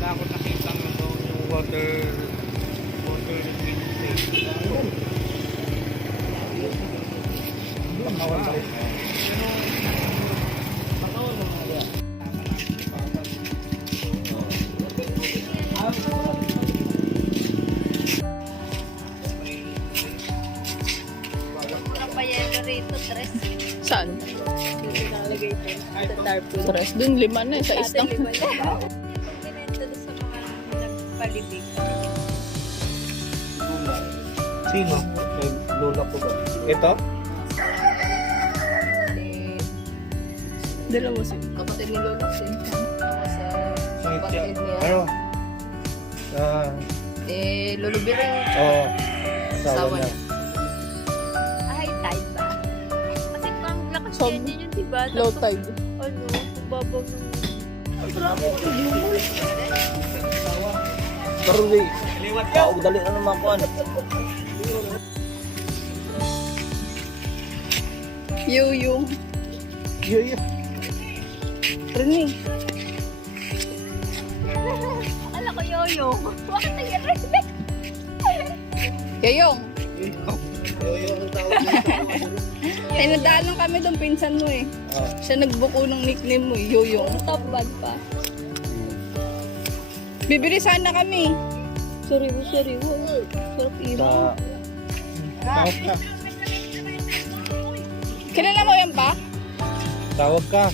wala ako nakita ng yung water refill. Bakawan pa rin. Saan? Yung pinalagay ito. Sa tarpaulin. Stress. Dun 5 na sa isang. Yung pinento doon sa mga nagpalibig. Sino? Kay lola ko ba? Ito? Dalawa si kapatid ni Lola. Sa kapatid niya. Ano? Lolo Biring. Oo. Asawa niya. Ay, tide ba? Kasi parang lakas Sob- yan yun, diba? Low Tapos, tide. ano, babaw ng... Pero di. Dali na naman ko. Yung. Yoyo. Rene. Akala ko yoyo. Bakit nangyari? Yayong. Yoyo ang tawag dito. Nadaan lang kami doon, pinsan mo eh. Siya nagbuko ng nickname mo, Yoyong. Top bag pa. Bibili sana kami. Sariwa. Sarap imo. Tawag ka. Kilala mo yan pa? Tawag ka.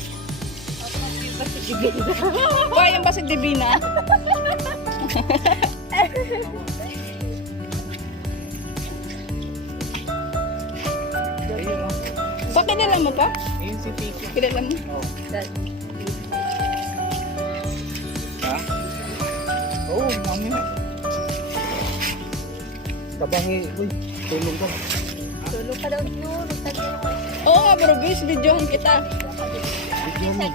Ba, yan ba si Divina? Pa, kilala mo pa? Ayun si Tiki. Kilala mo? Ha? Oo, mami na. Tabangi. Uy, tulong ka. Tulog ka daw doon. Nagtagyan ako. Oo nga bro, bis, videohan kita. Bigyan mo.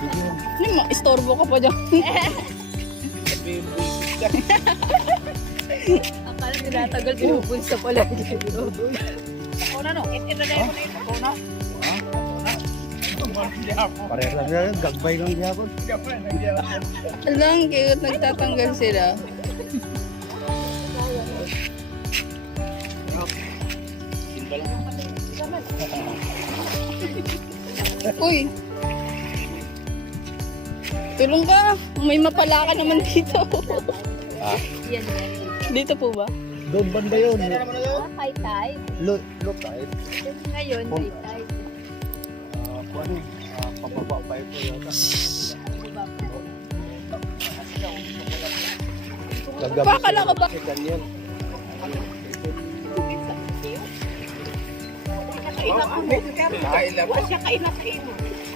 Ano mo, istorbo ka pa dyan. Sabi, buisit ka. Akala tinatagal, binubunsa pala. Ako na no, itinraday ko na ito. Ako na. Pareho lang yan. Gagbay lang yapon. Alang, cute, nagtatanggal sila. Uy! Tulong ka! May mapala ka naman dito. Yan. Dito po ba? Doon banda yun. High tide. Look kahit. Ngayon, high tide. Ano? Pababa pa ito yata. Pakala ko ba? Ganyan.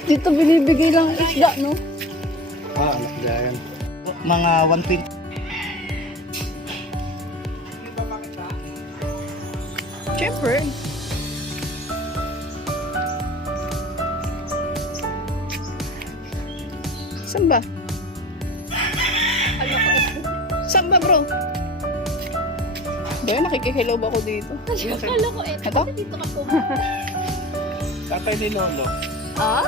Dito binibigay lang ang isda, no? Anak yan. Mga 120. Siyempre. Saan ba? Saan ba, bro? Dahil nakikihilaw ba ako dito? Akala ko Ito? dito ka pumunta. Tatay ni Lolo. Ah?